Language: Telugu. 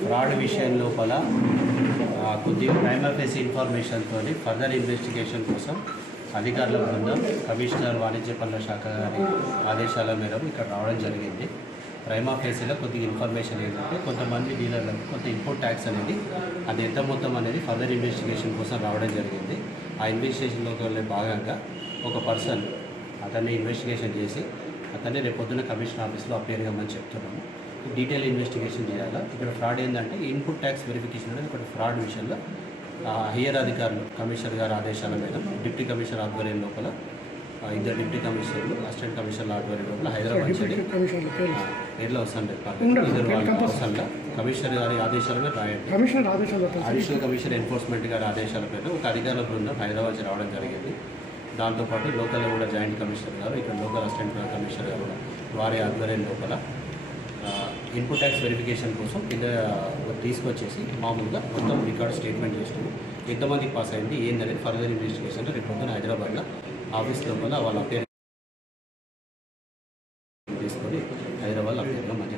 ఫ్రాడ్ విషయం లోపల కొద్దిగా ప్రైమరీ ఫేస్ ఇన్ఫర్మేషన్తో ఫర్దర్ ఇన్వెస్టిగేషన్ కోసం అధికారుల బృందం కమిషనర్ వాణిజ్య పనుల శాఖ గారి ఆదేశాల మేరకు ఇక్కడ రావడం జరిగింది. ప్రైమా ఫేస్లో కొద్దిగా ఇన్ఫర్మేషన్ ఏంటంటే కొంతమంది డీలర్లకు కొంత ఇన్పుట్ ట్యాక్స్ అనేది అది ఎంత మొత్తం అనేది ఫర్దర్ ఇన్వెస్టిగేషన్ కోసం రావడం జరిగింది. ఆ ఇన్వెస్టిగేషన్లో భాగంగా ఒక పర్సన్ అతన్ని ఇన్వెస్టిగేషన్ చేసి అతన్ని రేపు పొద్దున కమిషనర్ ఆఫీస్లో అపేర్ కమ్మని చెప్తున్నాము. డీటెయిల్ ఇన్వెస్టిగేషన్ చేయాలా. ఇక్కడ ఫ్రాడ్ ఏంటంటే ఇన్పుట్ ట్యాక్స్ వెరిఫికేషన్ అనేది ఒకటి ఫ్రాడ్ విషయంలో హయ్యర్ అధికారులు కమిషనర్ గారి ఆదేశాల మీద డిప్యూటీ కమిషనర్ ఆధ్వర్యం లోపల ఇద్దరు డిప్యూటీ కమిషనర్లు అసిస్టెంట్ కమిషనర్ ఆధ్వర్యం లోపల హైదరాబాద్ పేర్లో వస్తాను వస్తాను కమిషనర్ గారి ఆదేశాల మీద రాయండి. అడిషనల్ కమిషనర్ ఎన్ఫోర్స్మెంట్ గారి ఆదేశాల మీద ఒక అధికారుల బృందం హైదరాబాద్ రావడం జరిగింది. దాంతోపాటు లోకల్లో కూడా జాయింట్ కమిషనర్ గారు ఇక్కడ లోకల్ అసిస్టెంట్ కమిషనర్ గారు వారి ఆధ్వర్యం లోపల ఇన్పుట్ ట్యాక్స్ వెరిఫికేషన్ కోసం కింద తీసుకొచ్చేసి మామూలుగా మొత్తం రికార్డ్ స్టేట్మెంట్ చేస్తున్నాం. ఎంతమంది పాస్ అయింది ఏందనేది ఫర్దర్ ఇన్వెస్టిగేషన్ రేపు పొద్దున హైదరాబాద్లో ఆఫీస్ లోపల వాళ్ళ అపేర్ తీసుకొని హైదరాబాద్లో అపేర్గా మధ్య